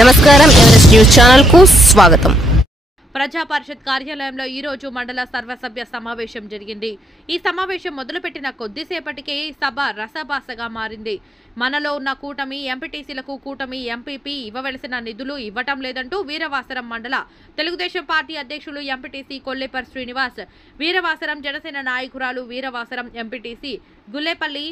నమస్కారం, Everest news channel కు స్వాగతం. ప్రజా పరిషత్ కార్యాలయంలో ఈ రోజు మండల సర్వసభ్య సమావేశం జరిగింది. ఈ సమావేశం మొదలుపెట్టిన కొద్దిసేపటికే సభ రసభాసగా మారింది. మనలో ఉన్న కూటమి ఎంపీటీసీలకు కూటమి ఎంపీపీ ఇవ్వవలసిన నిధులు ఇవ్వటం లేదంటూ వీరవాసరం మండల తెలుగుదేశం పార్టీ అధ్యక్షులు ఎంపీటీసీ కొల్లేపర్ శ్రీనివాస్, వీరవాసరం జనసేన నాయకురాలు వీరవాసరం ఎంపీటీసీ గుల్లేపల్లి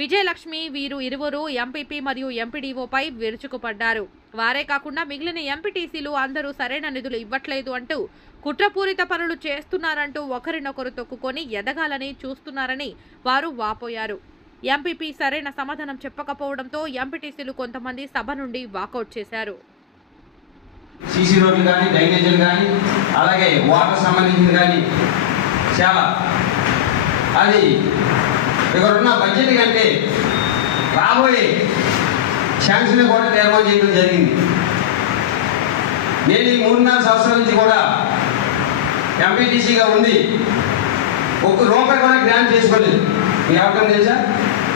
విజయలక్ష్మి వీరు ఇరువురు ఎంపీపీ మరియు ఎంపీడీఓపై విరుచుకుపడ్డారు. వారే కాకుండా మిగిలిన ఎంపీటీసీలు అందరూ సరైన నిధులు ఇవ్వట్లేదు అంటూ కుట్రపూరిత పనులు చేస్తున్నారంటూ ఒకరినొకరు తొక్కుకొని ఎదగాలని చూస్తున్నారని వారు వాపోయారు. ఎంపీపీ సరైన సమాధానం చెప్పకపోవడంతో ఎంపీటీసీలు కొంతమంది సభ నుండి వాకౌట్ చేశారు. సీసీ రోడ్లు కానీ, డ్రైనేజీలు కానీ, అలాగే వాటర్ సంబంధించింది కానీ చాలా అది ఇక్కడ ఉన్న బడ్జెట్ కంటే రాబోయే శాంక్షన్ కూడా తీర్మానం చేయడం జరిగింది. నేను ఈ 3-4 సంవత్సరాల నుంచి కూడా ఎంపీటీసీగా ఉంది, ఒక్క రూపాయి కూడా గ్రాంట్ చేసుకోలేదు. మీకు ఎవరికైనా తెలుసా?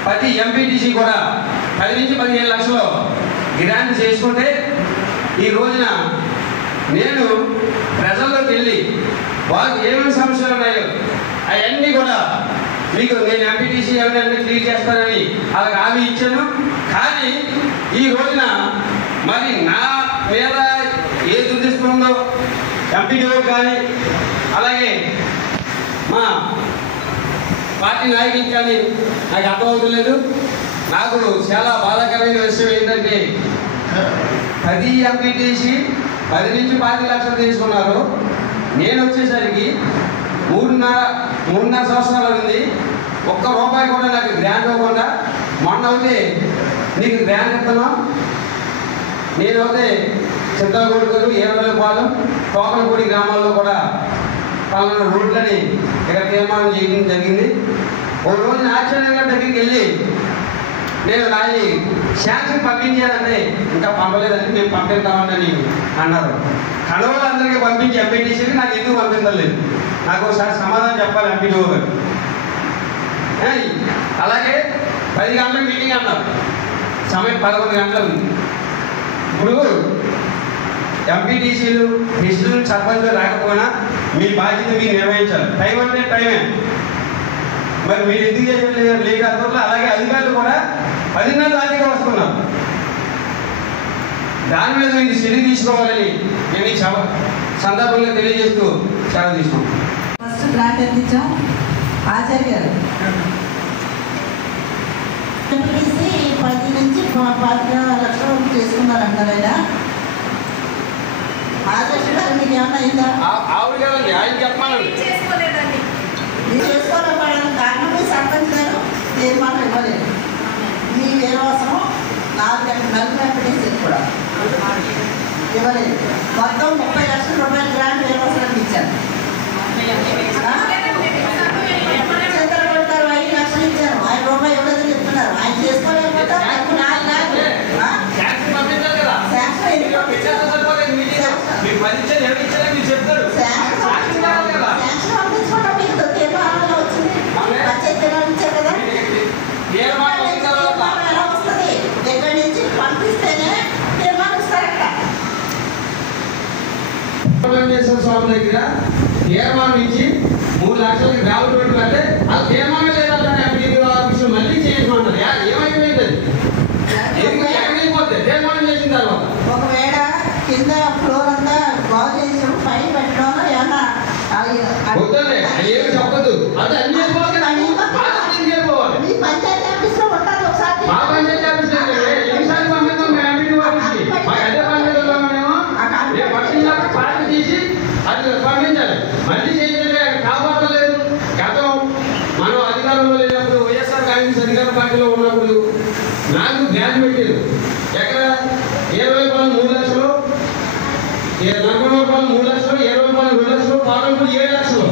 ప్రతి ఎంపీటీసీ కూడా 10 నుంచి 15 లక్షలు గ్రాంట్ చేసుకుంటే ఈ రోజున నేను ప్రజల్లోకి వెళ్ళి వాళ్ళకి ఏమేమి సమస్యలు ఉన్నాయో అవన్నీ కూడా మీకు నేను ఎంపీటీసీ ఎవరైనా క్లియర్ చేస్తానని వాళ్ళకి హామీ ఇచ్చాను. కానీ ఈ రోజున మరి నా మీద ఏ దుర్దిస్తుందో ఎంపీడీఓ కానీ అలాగే మా పార్టీ నాయకులకు కానీ నాకు అర్థమవుతలేదు. నాకు చాలా బాధాకరమైన విషయం ఏంటంటే 10 ఎంపీటీసీ 10 నుంచి 15 లక్షలు తీసుకున్నారు. నేను వచ్చేసరికి 3.5 సంవత్సరాలు ఉంది, ఒక్క రూపాయి కూడా నాకు గ్రాంట్ ఇవ్వకుండా మొన్న అయితే నీకు గ్రాంట్ ఇస్తున్నాం. నేనైతే చింతలగూడూరు, ఏరవెల్లపాలెం, తోకలపూడి గ్రామాల్లో కూడా పలానా రోడ్లని ఇక్కడ తీర్మానం చేయడం జరిగింది. ఒక రోజు ఆశ్చర్యంగా దగ్గరికి వెళ్ళి నేను నాది శాంక్షన్ పంపించానంటే ఇంకా పంపలేదంటే మేము పంపిస్తామని అన్నారు. కడవలందరికీ పంపించి ఎంపీటీసీకి నాకు ఎందుకు పంపించలేదు, నాకు ఒకసారి సమాధానం చెప్పాలి ఎంపీడీఓ గారు. అలాగే 10 గంటలకు మీటింగ్ అన్నారు, సమయం 11 గంటలు ఉంది. ఇప్పుడు ఎంపీటీసీలు ప్రెసిడెంట్ సర్పంచ్లు రాకపోయినా మీ బాధ్యత మీరు నిర్వహించాలి. టైం అంటే టైమే, మరి మీరు ఎందుకు చేయలేదు లేక అలాగే అధికారులు కూడా 10:30 దాటిగా వస్తున్నారు. దాని మీద మీరు చర్య తీసుకోవాలని మేము ఈ సందర్భంగా తెలియజేస్తూ సెలవు తీసుకున్నాం. ఫస్ట్ గ్రాంట్ అందించాం ఆచార్య గారు. ఎంపీటీసీ 10 నుంచి 15 లక్షల వరకు చేసుకున్నారంటారు. ఆయన ఆదర్శ గారు మీకు ఏమన్నా అయిందా? మీరు చేసుకోలేకపోవడానికి కారణం మీ సర్పంచ్ గారు తీర్మానం ఇవ్వలేదు. మీ వ్యవసాయం 4 ఎంపీటీసీ కూడా ఇవ్వలేదు. మొత్తం 30 లక్షల రూపాయల గ్రాంట్ వ్యవసాయానికి ఇచ్చారు. చంద్రబాబు 5 లక్షలు ఇచ్చారు, ఆయన రూపాయి ఇవ్వలేదని చెప్తున్నారు. ఆయన చేసుకోలేకపోతే ఎక్కడి నుంచి పంపిస్తేనే తీర్మానిస్తారట. స్వామి దగ్గర తీర్మానం ఇచ్చి 3 లక్షలకి గ్రావెల్ రోడ్డు అంటే ఆ తీర్మానం లేదా మళ్ళీ చేయమన్నారు. ఏమైపోయింది ఎక్కడైపోతే తీర్మానం చేసిన తర్వాత ఒకవేళ కింద ఫ్లోర్ అంతా బాగు చేసి పై పెట్టడం ఏమన్నా ఏమి చెప్పదు. అది అన్ని మీ పంచాయతీ ఆఫీస్లో ఉంటారు. ఒకసారి మా పంచాయతీ ఆఫీస్ ఎన్నిసార్లు పంపిస్తాం మేము ఎంపీడీ ఆఫీస్కి. మాకు అదే పంపించాలో మేము పక్షులకు పార్టీ తీసి అది పంపించాలి. మళ్ళీ చేయాలి, కాపాడలేదు. గతం మనం అధికారంలో లేనప్పుడు వైఎస్ఆర్ కాంగ్రెస్ అధికార పార్టీలో ఉన్నప్పుడు నాకు గ్రాంట్ పెట్టారు. ఎక్కడ 20 రూపాయలు 3 లక్షలు, 40 రూపాయలు 3 లక్షలు, 20 రూపాయలు 2 లక్షలు, 7 లక్షలు.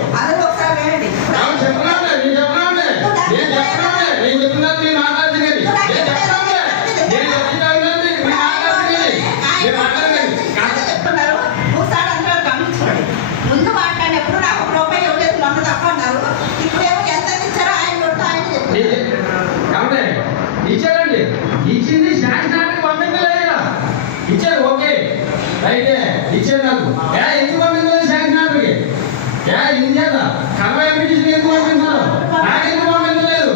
ముందు మాట్లాడినప్పుడు నాకు 1 రూపాయి ఇవ్వలేదు మొన్న తప్ప అన్నారు. ఇప్పుడేమో ఎంత ఇచ్చారో ఆయన ఇచ్చారండి, ఇచ్చింది శాంక్షన్ పంపించలేదు. ఇచ్చారు ఓకే, అయితే ఇచ్చేది నాకు ఎందుకు పంపించలేదు శాంక్షన్ ఆర్డర్కి ఇది చేత కర్మ ఎంపీటీసీ ఎందుకు పంపించారు నాకు ఎందుకు పంపించలేదు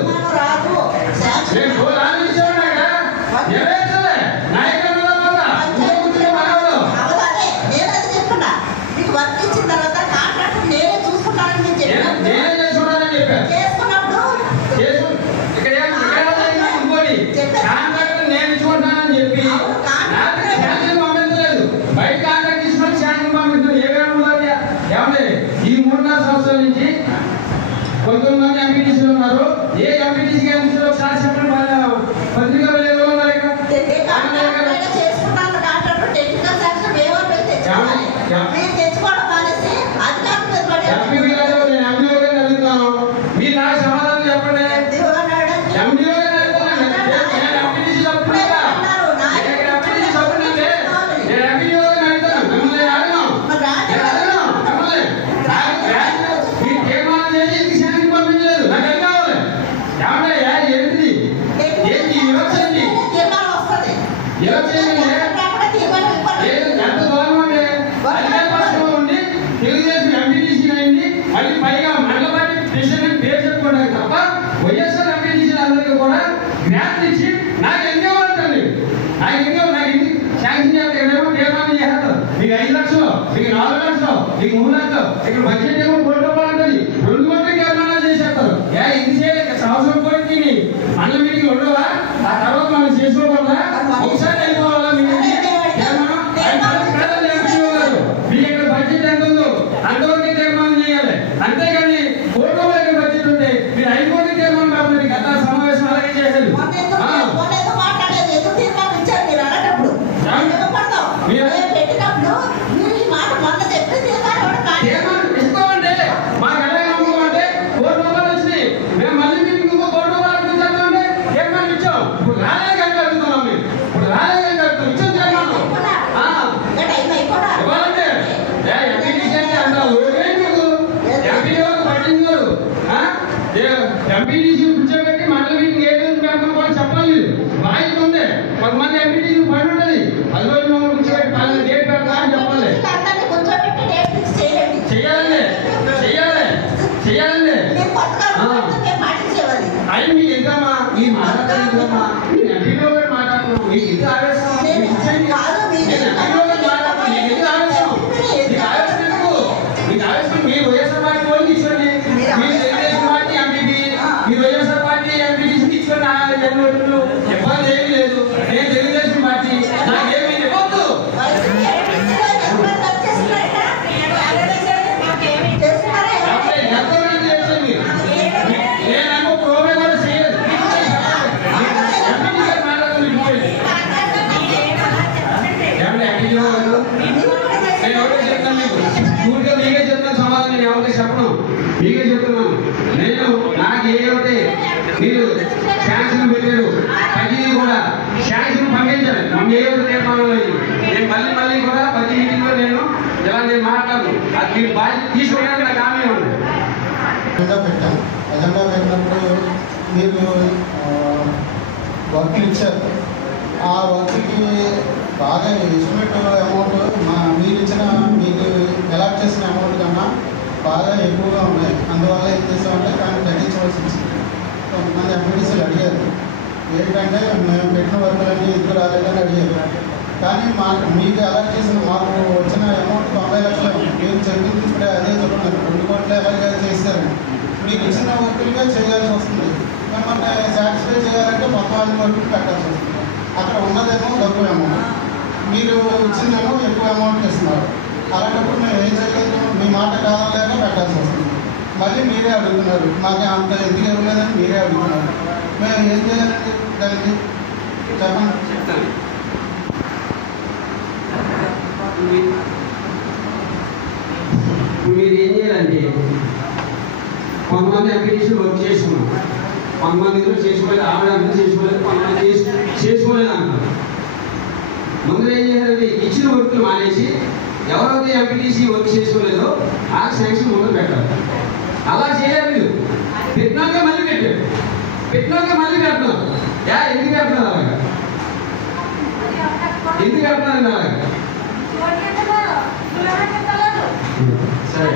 కొంతమంది ఎంపీటీసీలు ఉన్నారు ఏ ఎంపీటీసీ ఒకసారి చెప్పండి పత్రికలు అడుగుతాను మీరు నాకు సమాధానం చెప్పండి ఎంపీఓ వైఎస్ఆర్ ఎంపీటీసీలు అందరికీ కూడా గ్రాంట్ ఇచ్చి నాకు ఎన్నో ఉంటుంది నాకు శాంక్షన్ చేస్తారేమో తీర్మానం చేస్తారు మీకు 5 లక్షలు మీకు 4 లక్షలు మీకు 3 లక్షలు ఇక్కడ బడ్జెట్ ఏమో 1 కోటి రూపాయలు ఉంటుంది 2 కోట్ల తీర్మానాలు చేసేస్తారు ఇది చేయలేక సంవత్సరం కోటి మండల మీటింగ్ ఉండవా ఆ తర్వాత మనం చేసుకోకూడదా ఒకసారి అయిపోవాలా మీకు ఇక్కడ బడ్జెట్ ఎంత ఉందో అంతవరకు తీర్మానం చేయాలి అంతేగాని 1 కోటి రూపాయల బడ్జెట్ ఉంటే మీరు 5 కోట్ల తీర్మానం కాబట్టి గత సమావేశం అలాగే చేసేది మాకు ఎలా నమ్మకం అంటే 1 కోటి రూపాయలు వచ్చినాయి మేము మళ్ళీ మీకు 1 కోటి రూపాయలు ఇచ్చామంటే తీర్మానం ఇచ్చాం ఇప్పుడు రాలేదని అడుగుతున్నాం మీరు ఇప్పుడు రాలేదని అడుగుతాం ఇచ్చాం తీర్మానం ఇవ్వాలంటే ఎంపీటీసీ అంటే అంత ఎంపీఓకి పట్టించారు ఎంపీటీసీ కూర్చోబెట్టి మండల మీటింగ్ ఏ రోజు పెడతాం కూడా చెప్పాలి బాధ్యత ఉంది కొంతమంది ఎంపీటీసీ పని ఉంటుంది 10 రోజులు కూర్చోబెట్టి డేట్ పెడతా అని చెప్పాలి చెయ్యాలండి అవి మీకు ఎంతమ్మా ఈ మాట్లాడమ్మా ఎంపీలో మాట్లాడుతున్నాం మీకు ఎంత ఆవేశం మీ వైఎస్ఆర్ పార్టీ వాళ్ళకి ఇచ్చండి మీ తెలుగుదేశం పార్టీ ఎంపీపీ మీ వైఎస్ఆర్ పార్టీ ఎంపీటీసీకి ఇచ్చుకోండి ఇబ్బంది ఏమీ లేదు నేను తెలుగుదేశం పార్టీ నాకేమీ ఇవ్వద్దు ఎంతమంది చేస్తారు మీరు నేను అనుకో ప్రోగ్రామ్ కూడా చేయలేదు ఎంపీటీ మాట్లాడదు నేను ఎవరో చెప్తాను మీకు పూర్తిగా మీకే చెప్తాను సమాధానం నేను ఎవరికి చెప్పను మీకే చెప్తున్నాను నేను నాకు ఏమిటి మీరు శాంక్షన్ పెట్టారు ప్రతిదీ కూడా శాంక్షన్ పంపించాలి మనం ఏ తీర్మానం లేదు నేను మళ్ళీ కూడా ప్రతి మీటింగ్లో నేను ఇలా నేను మాట్లాడను అది మీరు బాధ్యత తీసుకోవడానికి నాకు హామీ ఉంది పెట్టాను ఎజెండా పెట్టినప్పుడు మీరు వర్క్లు ఇచ్చారు ఆ వర్క్కి బాగా ఎస్టిమేట్ అమౌంట్ మీరు ఇచ్చిన మీకు అలాట్ చేసిన అమౌంట్ కన్నా బాగా ఎక్కువగా ఉన్నాయి అందువల్ల ఏం చేసామంటే కానీ తగ్గించవలసి వచ్చింది కొంతమంది ఎంపీటీసీలు అడిగారు ఏంటంటే మేము పెట్టిన వర్కులన్నీ ఎందుకు రాలేదని అడిగారు కానీ మీకు అలాట్ చేసిన మాకు వచ్చిన అమౌంట్ 90 లక్షలు మీరు చెక్కులు తీసుకుంటే అదే చెప్తున్నారు 2 కోట్ల ఎవరిగా చేశారు మీకు ఇచ్చిన వర్కులుగా చేయాల్సి వస్తుంది మిమ్మల్ని సాటిస్ఫై చేయాలంటే మొత్తం 5 వర్కులు కట్టాల్సి వస్తుంది అక్కడ ఉన్నదేమో తక్కువ అమౌంట్ మీరు ఇచ్చిందేమో ఎక్కువ అమౌంట్ ఇస్తున్నారు అలాంటప్పుడు మేము ఏం చేయలేదు మీ మాట కావాలైనా పెట్టాల్సి వస్తుంది మళ్ళీ మీరే అడుగుతున్నారు మాకు అంత ఎందుకు ఇవ్వలేదని మీరే అడుగుతున్నారు మేము ఏం చేయాలండి దానికి చెప్పండి మీరు ఏం చేయాలంటే కొంతమంది ఎంపీటీసీ వర్క్ చేసుకున్నాం కొంతమంది చేసుకోలేదు ఆవిడ చేసుకోలేదు కొంతమంది చేసుకోలేదు అంటారు ముందు ఏం చేయాలంటే ఇచ్చిన వర్క్లు మానేసి ఎవరైతే ఎంపీటీసీ వర్క్ చేసుకోలేదో ఆ శాంక్షన్ ముందు పెట్టాలి అలా చేయాలి మీరు పెట్టినాక మళ్ళీ పెట్టారు పెడుతున్నారు ఎందుకు పెడుతున్నారు అలాగా ఎందుకు పెడుతున్నారు అలాగా సరే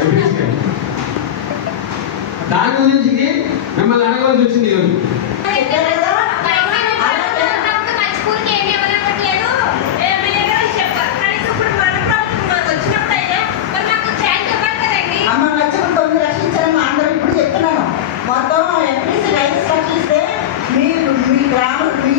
దాని గురించి మిమ్మల్ని అడగవలసి వచ్చింది ఈరోజు. అమ్మ నచ్చకుండా రక్షించాలని అందరూ ఇప్పుడు చెప్తున్నాను. మొత్తం ఎంపీసీ లైసెన్స్ రక్షిస్తే మీరు మీ గ్రామం మీ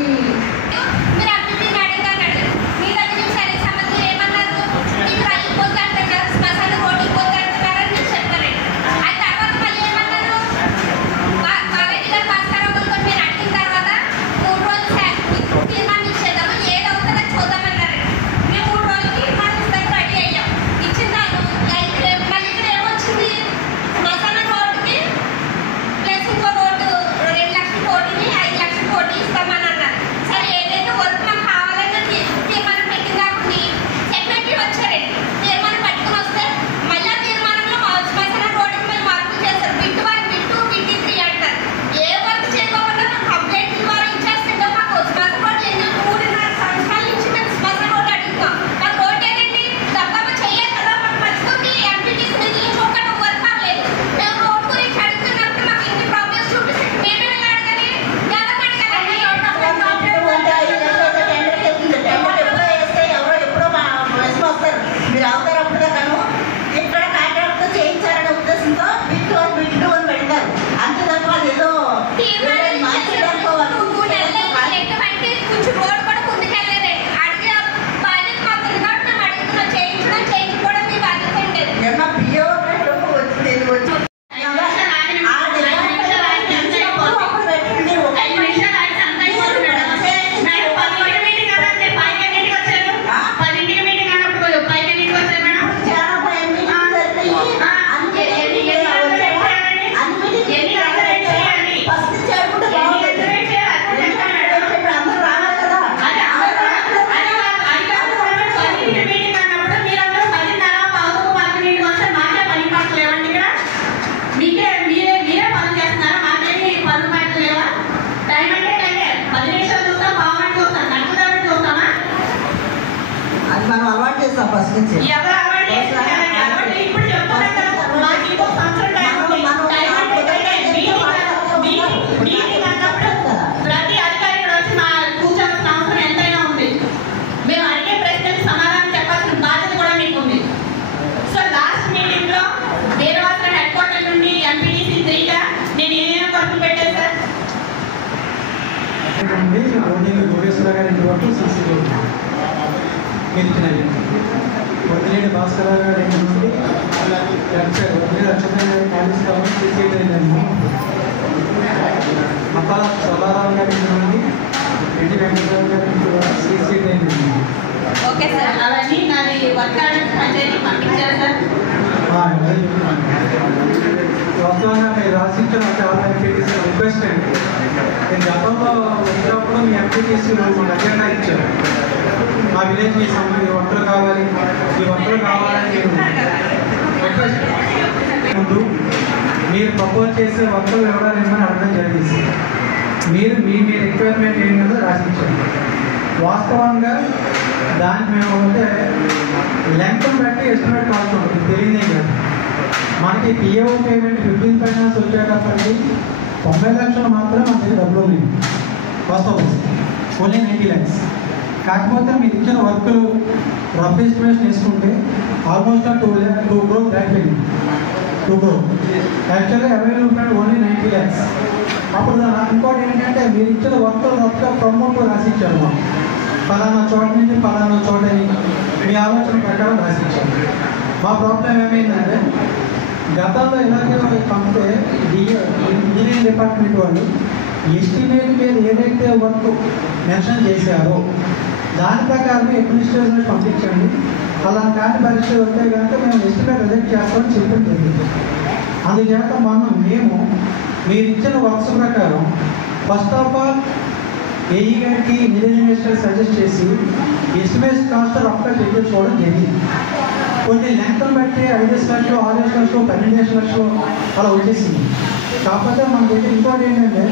మనం అలవాటు చేస్తాం ఫస్ట్ నుంచి. ప్రతి అధికారి వచ్చి మా కూర్చోవాల్సిన అవసరం ఎంతైనా ఉంది. మేము అడిగే ప్రశ్నలకు సమాధానం చెప్పాల్సిన బాధ్యత కూడా మీకు ఉంది. సో లాస్ట్ మీటింగ్ లో దేవవాస హెడ్ క్వార్టర్ నుండి ఎంపీటీసీ 3గా నేను ఏమేమి వర్క్ పెట్టాను సార్? వదిలేని భాస్కర్ గారు దగ్గర నుండి కాలేజ్ కావాలి సీసీఐ అబ్బా సోలారావు గారి నుండి రెడ్డి వెంకటరావు గారి కూడా సీసీఐ ఓకే సార్, అవన్నీ నాది వర్క్ ఆర్డర్ పంచాయతీ పంపించారు సార్. వాస్తవంగా మీరు రాసించిన చాలా ఎంపీటీసీ రిక్వెస్ట్ అండి. నేను గతంలో వచ్చినప్పుడు మీ ఎంపీటీసీలు అజెండా ఇచ్చారు. మా విలేజ్కి సంబంధించి వర్కులు కావాలి, ఈ వర్కులు కావాలని నేను రిక్వెస్ట్ ముందు మీరు ప్రపోజ్ చేసే వర్కులు ఎవరైనా అడగడం జరిగింది. మీరు మీ రిక్వైర్మెంట్ ఏంటో రాసించారు. వాస్తవంగా దానికి మేము అంటే లెంగ్త్ బట్టి ఎస్టిమేట్ కాస్ట్ ఉంటుంది, తెలియదే కాదు. మనకి పిఏఓ పేమెంట్ 15 ఫైనాన్స్ వచ్చేటప్పటికి 90 లక్షలు మాత్రమే మన దగ్గర డబ్బులు ఉన్నాయి. వాస్తవం ఓన్లీ 90 lakhs. కాకపోతే మీరు ఇచ్చిన వర్కులు రఫ్ ఎస్టిమేషన్ వేసుకుంటే ఆల్మోస్ట్ 2 crore దాటిపోయింది. 2 crore యాక్చువల్గా అవైలబుల్ ఓన్లీ 90 lakhs. అప్పుడు ఇంకోటి ఏంటంటే మీరు ఇచ్చిన వర్కులు రఫ్గా ప్రమోట్ రాసిచ్చారు. మాకు పలానా చోట నుంచి పలానా చోటని మీ ఆలోచన ప్రకారం రాసిచ్చారు. మా ప్రాబ్లం ఏమైందంటే గతంలో ఇలాగే పంపితే ఇంజనీరింగ్ డిపార్ట్మెంట్ వాళ్ళు ఎస్టిమేట్ మీద ఏదైతే వర్క్ మెన్షన్ చేశారో దాని ప్రకారం అడ్మినిస్ట్రేషన్ పంపించండి, అలా కాని పరిస్థితి వస్తే కనుక మేము ఎస్టిమేట్ రిజెక్ట్ చేస్తామని చెప్పడం జరిగింది. అందుచేత మేము మీరు ఇచ్చిన వర్క్స్ ప్రకారం ఫస్ట్ ఆఫ్ ఆల్ ఏఈ గారికి ఇంజనీరింగ్ సజెస్ట్ చేసి ఎస్టిమేట్ కాస్ట్ రఫ్గా చెల్లించుకోవడం జరిగింది. కొన్ని లెంగ్త్ను బట్టి 5 లక్షలు 6 లక్షలు 12 లక్షలు అలా వచ్చేసింది. కాకపోతే మన దగ్గర ఇంకోటి ఏంటంటే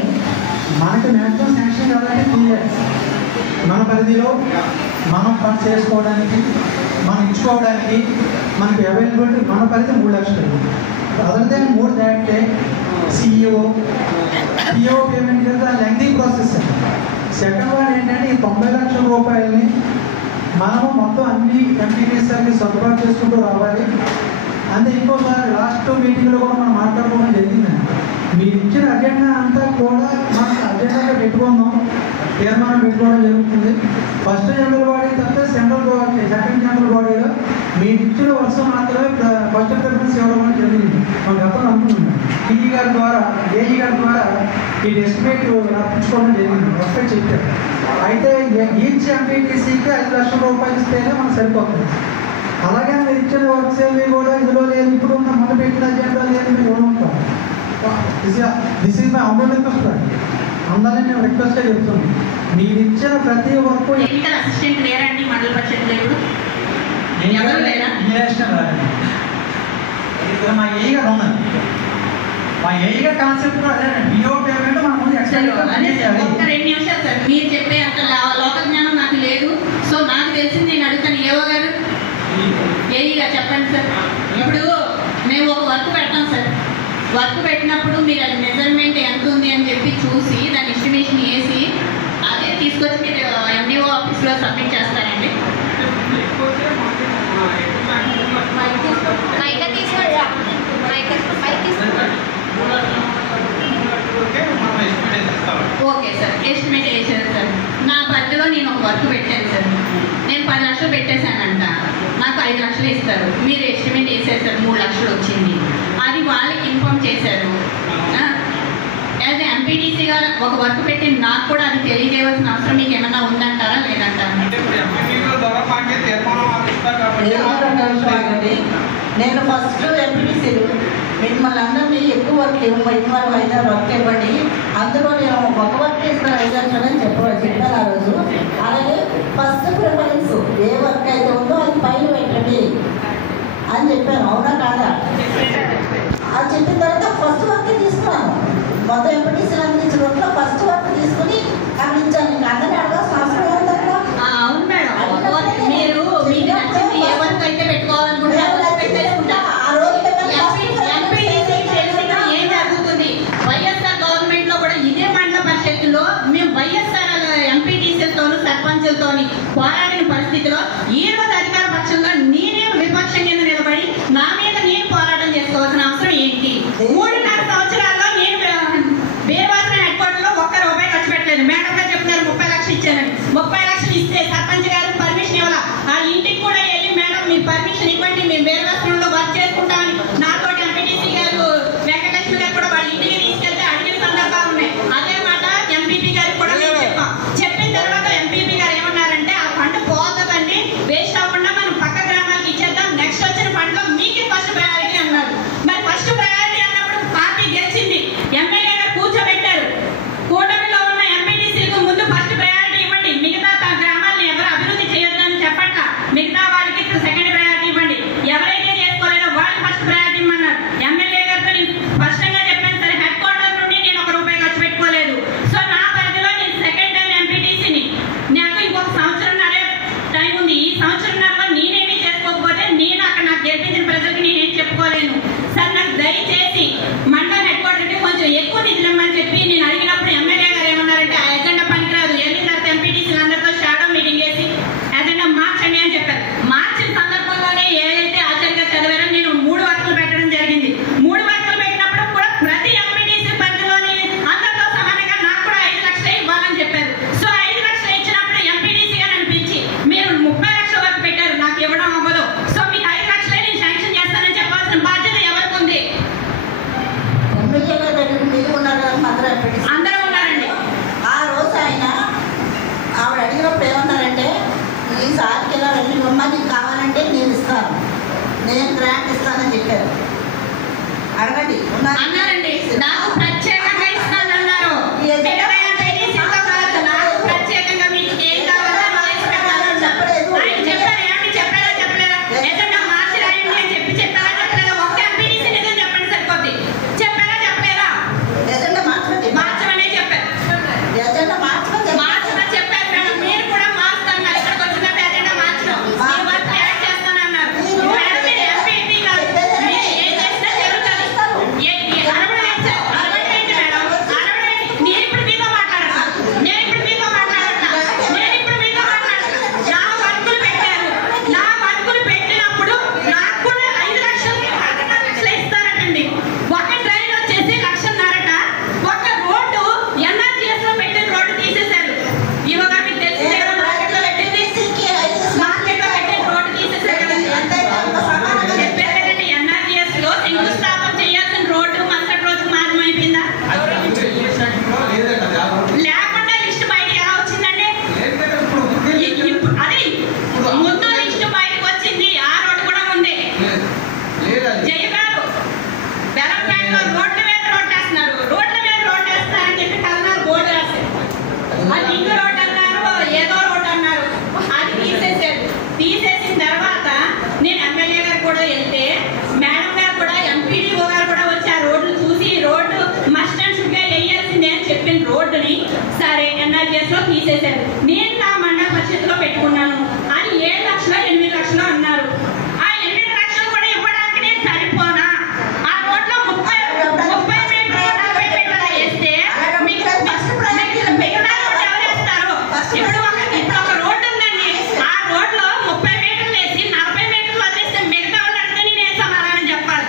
మనకి మ్యాక్సిమం శాంక్షన్ కావాలంటే 3 lakhs మన పరిధిలో మనం ఫండ్స్ చేసుకోవడానికి మనం ఇచ్చుకోవడానికి మనకి అవైలబిలిటీ మన పరిధి 3 లక్షలు. అదర్ దెన్ 3 దాటితే సిఇఓ పిఓ పేమెంట్ చేస్తే లెంగ్తీ ప్రాసెస్. సెకండ్ వన్ ఏంటంటే ఈ 90 లక్షల రూపాయలని మనము మొత్తం అన్ని ఎంపీటీసీలకి సర్దుబాటు చేసుకుంటూ రావాలి. అంటే ఇంకోసారి లాస్ట్ మీటింగ్లో కూడా మనం మాట్లాడుకోవడం జరిగిందండి. మీరు ఇచ్చిన అజెండా అంతా కూడా మనం అజెండాగా పెట్టుకుందాం, తీర్మానం పెట్టుకోవడం జరుగుతుంది. ఫస్ట్ జనరల్ బాడీ తర్వాత సెంట్రల్ బాడీ, సెకండ్ జనరల్ బాడీలో మీరు ఇచ్చిన వర్షం మాత్రమే ఫస్ట్ ప్రిఫరెన్స్ ఇవ్వడం జరిగింది. మన గతంలో అనుకున్నాం ఈఈ గారి ద్వారా ఏఈ గారి ద్వారా ఈ ఎస్టిమేట్ రప్పించుకోవడం జరిగింది. వస్తే చెప్పారు. అయితే ఈచ్ ఎంపీటీసీకి 5 లక్షల రూపాయలు ఇస్తేనే మనకు సరిపోతుంది. అలాగే మీరు ఇచ్చిన వర్క్స్ ఏమి కూడా ఇందులో లేదు, ఇప్పుడు ఉన్న మన పెట్టిన అజెండా లేదు, మీరు ఉంటాం. This is my humble request. అందరినీ నేను రిక్వెస్ట్గా చెప్తున్నాను, మీరు ఇచ్చిన ప్రతి వర్క్ అసిస్టెంట్ లేరండి మండల పరిషత్ లేదు, ఎవరు లేరా? మా ఏఈ గారు ఉన్నారు. మా ఏఈ గారు కాన్సెప్ట్ బిఓ పేమెంట్ మన ముందు ఒక్క 2 నిమిషాలు సార్. మీరు చెప్పే అంత లోక జ్ఞానం నాకు లేదు. సో నాకు తెలిసింది నేను అడుగుతాను. ఏవో గారు ఏఈ గారు చెప్పండి సార్. ఇప్పుడు మేము ఒక వర్క్ పెడతాం సార్. వర్క్ పెట్టినప్పుడు మీరు అది మెజర్మెంట్ ఎంత ఉంది అని చెప్పి చూసి దాని ఎస్టిమేషన్ వేసి అదే తీసుకొచ్చి మీరు ఎండిఓ ఆఫీస్లో సబ్మిట్ చేస్తారండి. ఓకే సార్, ఎస్టిమేట్ వేసారు సార్. నా పరిధిలో నేను ఒక వర్క్ పెట్టాను సార్. నేను 10 లక్షలు పెట్టేశానంట, నాకు 5 లక్షలు ఇస్తారు. మీరు ఎస్టిమేట్ వేసారు సార్, 3 లక్షలు వచ్చింది. అది వాళ్ళకి ఇన్ఫార్మ్ చేశారు. యాజ్ ఎంపీటీసీగా ఒక వర్క్ పెట్టి నాకు కూడా అది తెలియజేయవలసిన అవసరం మీకు ఏమన్నా ఉందంటారా లేదంటారా? నేను ఫస్ట్ ఎంపీటీసీలు మిమ్మల్ని అందరినీ ఎక్కువ వర్క్ ఇవ్వాలి, 5 వర్క్ ఇవ్వండి, అందులో నేను ఒక వర్క్ ఇస్తాను 5 లక్షలు అని చెప్పాను ఆ రోజు. అలాగే ఫస్ట్ ప్రిఫరెన్స్ ఏ వర్క్ అయితే ఉందో అది పైన పెట్టండి అని చెప్పాను. అవునా కాదా? అది చెప్పిన తర్వాత ఫస్ట్ వర్క్ తీసుకున్నాను. మొత్తం ఎంపీటీసీలు అందించిన వర్క్లో ఫస్ట్ వర్క్ తీసుకుని అక్కడ ఇచ్చాను. ఇంకా అందరినీ అడగాల్సిన అవసరం ఏముందన్నా? అవును మేడం, మీరు మీకు నచ్చింది ఏ వర్క్ అయితే పెట్టుకోవాలనుకుంటే ఏం జరుగుతుంది? వైఎస్ఆర్ గవర్నమెంట్ లో కూడా ఇదే మండల పరిషత్తులో మేము వైఎస్ఆర్ ఎంపీటీసీలతోనూ సర్పంచులతోని పోరాడిన పరిస్థితిలో ఈ రోజు అధికార పక్షంగా నేనే విపక్షం కింద నిలబడి నా మీద నేను పోరాటం చేసుకోవాల్సిన అవసరం ఏంటి? 3.5 సంవత్సరాల్లో నేను బేవాసన హెడ్ క్వార్టర్ లో ₹1 ఖర్చు పెట్టలేదు. మేడం గారు చెప్తున్నారు 30 లక్షలు ఇచ్చానని. 30 లక్షలు ఇస్తే సర్పంచ్ గారు పర్మిషన్ ఇవ్వాల. ఆ ఇంటికి కూడా వెళ్ళి మేడం మీరు పర్మిషన్ ఇవ్వండి, మేము బేవాసనంలో వర్క్ చేసుకుంటామని నాతో ఎంపీటీసీ గారు వెంకటలక్ష్మి గారు కూడా వాళ్ళ ఇంటికి తీసుకెళ్తే అడిగిన సందర్భాలు ఉన్నాయి. అదే మాట ఎంపీపీ గారికి కూడా మేము చెప్పాం. చెప్పిన తర్వాత ఎంపీపీ గారు ఏమన్నారంటే ఆ ఫండ్ పోతుందండి, వేస్ట్ అవ్వకుండా మనం పక్క గ్రామాలకు ఇచ్చేద్దాం, నెక్స్ట్ వచ్చిన ఫండ్ లో మీకే ఫస్ట్ ప్రయారిటీ అన్నారు. మరి ఫస్ట్ ప్రయారిటీ అన్నప్పుడు పార్టీ గెలిచింది, ఎమ్మెల్యే గారు కూర్చోబెట్టారు. కూటమిలో ఉన్న ఎంపీటీసీలకు ముందు ఫస్ట్ ప్రయారిటీ ఇవ్వండి, మిగతా గ్రామాలను ఎవరు అభివృద్ధి చేయొద్దని చెప్పట్ల, మిగతా వాళ్ళకి సెకండ్ ప్రయారిటీ ఇవ్వండి, ఎవరైతే చేసుకోలేదో వాళ్ళు ఫస్ట్ ప్రయారిటీ ఇవ్వమన్నారు. ఎమ్మెల్యే గారితో స్పష్టంగా చెప్పాను సరే, హెడ్ క్వార్టర్ నుండి నేను ₹1 ఖర్చు పెట్టుకోలేదు. సో నా పరిధిలో నేను సెకండ్ టైం ఎంపీటీసీని, నాకు ఇంకొక సంవత్సరంన్నరే టైం ఉంది. ఈ సంవత్సరంన్నరలో నేనేమీ చేసుకోకపోతే నేను అక్కడ నాకు గెలిపించిన ప్రజలకి నేనేం చెప్పుకోలేను సార్. నాకు దయచేసి మండల హెడ్ క్వార్టర్కి కొంచెం ఎక్కువ నిధులు ఇవ్వమని చెప్పి నేను అడిగినప్పుడు ఎమ్మెల్యే గారు ఏమన్నారంటే ఆ ఎజెండా పనికిరాదు, వెళ్ళిన తర్వాత ఎంపీటీసీలు అందరితో షాడో మీటింగ్ చేసి ఎజెండా మార్చండి అని చెప్పారు. మార్చిన సందర్భంలోనే ఏదైతే ఆచార్య చదివారో నేను 3 వర్కులు పెట్టడం జరిగింది. 3 వర్కులు పెట్టినప్పుడు కూడా ప్రతి ఎంపీటీసీ పరిధిలోని అందరితో సమానంగా నాకు కూడా 5 లక్షలే ఇవ్వాలని చెప్పారు. సో 5 లక్షలు ఇచ్చినప్పుడు ఎంపీటీసీగా నన్ను పిలిచి మీరు 30 లక్షల వరకు పెట్టారు, నాకు ఇవ్వడం అవ్వదు, సో మీకు 5 లక్షలే నేను శాంక్షన్ చేస్తానని చెప్పాల్సిన బాధ్యత ఎవరికి ఉంది? ఎమ్మెల్యే గారి దగ్గర మీరు ఉన్నారు కదా, అందరూ ఉన్నారండి. ఆ రోజు ఆయన ఆవిడ అడిగినప్పుడు ఏమన్నారంటే ఈ సార్కి ఇలా వెళ్ళి నీకు కావాలంటే నేను ఇస్తాను, నేను గ్రాంట్ ఇస్తానని చెప్పారు. అడగండి అన్నారండి, నాకు ప్రత్యేకంగా ఇస్తానన్నారు. నాకు ప్రత్యేకంగా మీకు ఏం కావాలో ఆయన చెప్పారు. ఏమంటే చెప్పారా చెప్పలేదా? ఏదన్నా మార్చి రాయండి అని చెప్పి చెప్పారా చెప్పలేదా? ఒక్క ఎంపీటీసీ నిజం చెప్పండి సరిపోద్ది. చెప్పారా చెప్పలేదా? ఎజెండా మార్చమనే చెప్పారు. ఎజెండా మార్చమని చెప్పారు మేడం. మీరు కూడా మారుతున్నారు, ఇక్కడికి వచ్చినప్పుడు ఎజెండా మార్చడం వర్క్ యాడ్ చేస్తాను తర్వాత నేను ఎమ్మెల్యే గారు కూడా వెళ్తే మేడం గారు కూడా ఎంపీడీఓ గారు కూడా వచ్చి ఆ రోడ్లు చూసి రోడ్డు మస్ట్ అండ్ షుడ్ గా వేయాల్సిందే అని చెప్పిన రోడ్డుని సరే ఎన్ఆర్జీఎస్ లో తీసేశారు. నేను నా మండల పరిషత్లో పెట్టుకున్నాను. అది 7 లక్షలు 8 లక్షలు అన్నారు. ఆ 8 లక్షలు కూడా ఇవ్వడానికి నేను సరిపోనా? ఆ రోడ్లో 30 మీటర్లు 40 మీటర్లు వేస్తే మిగతా రోడ్డు ఎవరు వేస్తారు? ఇప్పుడు ఒక రోడ్డు ఉందండి. ఆ రోడ్లో 30 మీటర్లు వేసి 40 మీటర్లు వదిలేస్తే మిగతా వాళ్ళు అడిగితే నేను సమాధానం చెప్పాలి.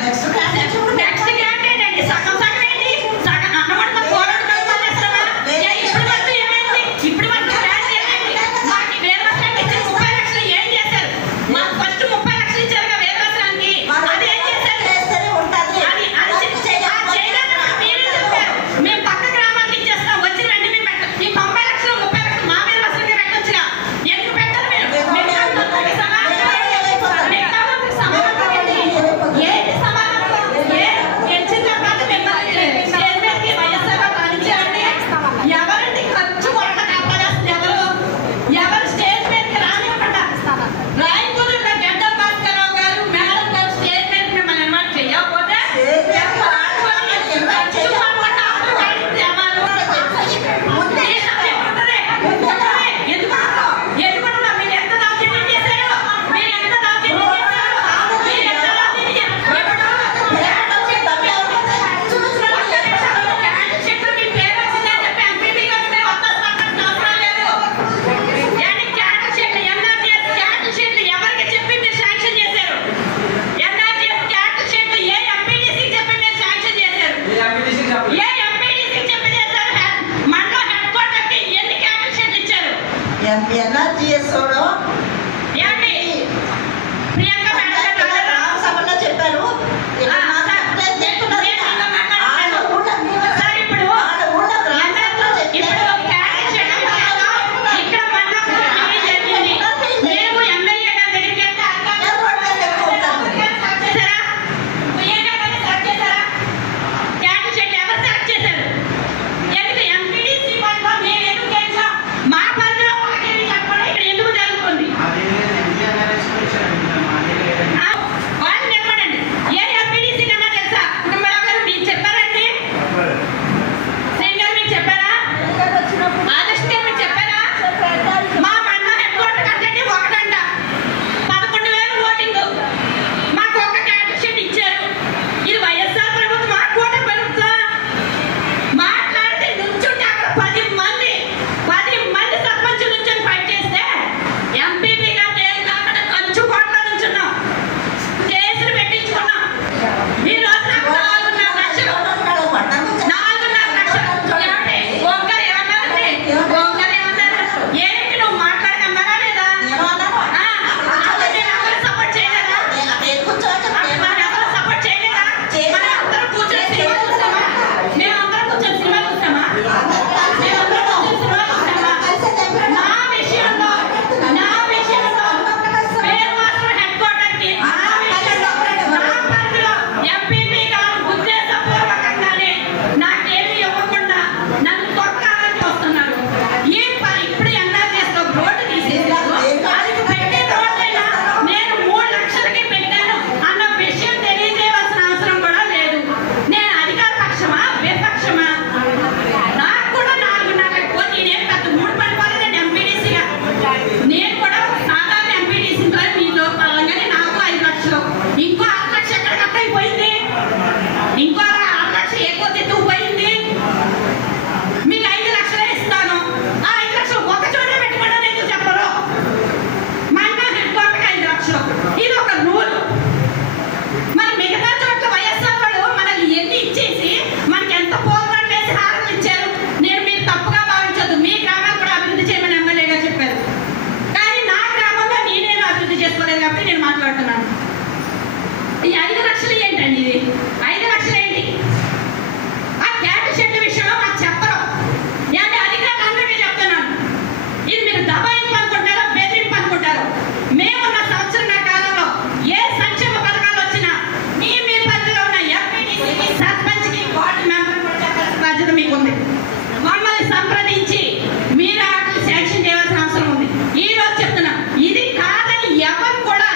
నెక్స్ట్ గ్రాంట్ ఏంటండి? సగం సగం ఏంటి? సగం అన్నమాట పోరాటం వదిలేస్తావా? ఇప్పుడు వరకు ఏమైంది? ఇప్పుడు వరకు గ్రాంట్ ఏమైంది? మాకు వేదవసరానికి ఇచ్చిన 30 లక్షలు ఏం చేశారు? మాకు ఫస్ట్ 30 లక్షలు ఇచ్చారుగా వేదవసరానికి. అది ఏం చేశారు? మీరే చెప్పారు. మేము పక్క గ్రామాలకు ఇచ్చేస్తాం. వచ్చిన వెంటనే ఈ 90 లక్షలు 30 లక్షలు మా వేదవసరానికి పెట్టొచ్చుగా. ఎందుకు పెట్టారు మీరు? ఏంటి సమాధానం? గెలిచిన తర్వాత మిమ్మల్ని స్టేజ్ మీదకి వైఎస్ఆర్ రాణించారండి. ఎవరిని ఖర్చు కొరక కాపాడేస్తుంది? ఎవరు స్టేజ్ మీదకి రానివ్వకుండా రాయకుదురులో గడ్డ భాస్కరరావు గారు మేడం గారు స్టేజ్ మీద మిమ్మల్ని ఇన్వైట్ చేయకపోతే ఎన్ఆర్జీఎస్ రామసభలో చెప్పారు. ఈ 5 లక్షలు ఏంటండి? ఇది 5 లక్షలు ఏంటి? ఆ క్యాట్ షెడ్ విషయంలో మాకు చెప్పరు. అంటే అధికారులందరికీ చెప్తున్నాను, ఇది మీరు దబాయింపు అనుకుంటారో బెదిరింపు అనుకుంటారో. మేమున్న సంవత్సరం కాలంలో ఏ సంక్షేమ పథకాలు వచ్చినా మీ పరిధిలో ఉన్న ఎంపీటీసీకి, సర్పంచ్కి, వార్డు మెంబర్ కూడా చెప్పాల్సిన బాధ్యత మీకుంది. మమ్మల్ని సంప్రదించి మీరు వాటిని శాంక్షన్ చేయాల్సిన అవసరం ఉంది. ఈ రోజు చెప్తున్నాం, ఇది కాదని ఎవరు కూడా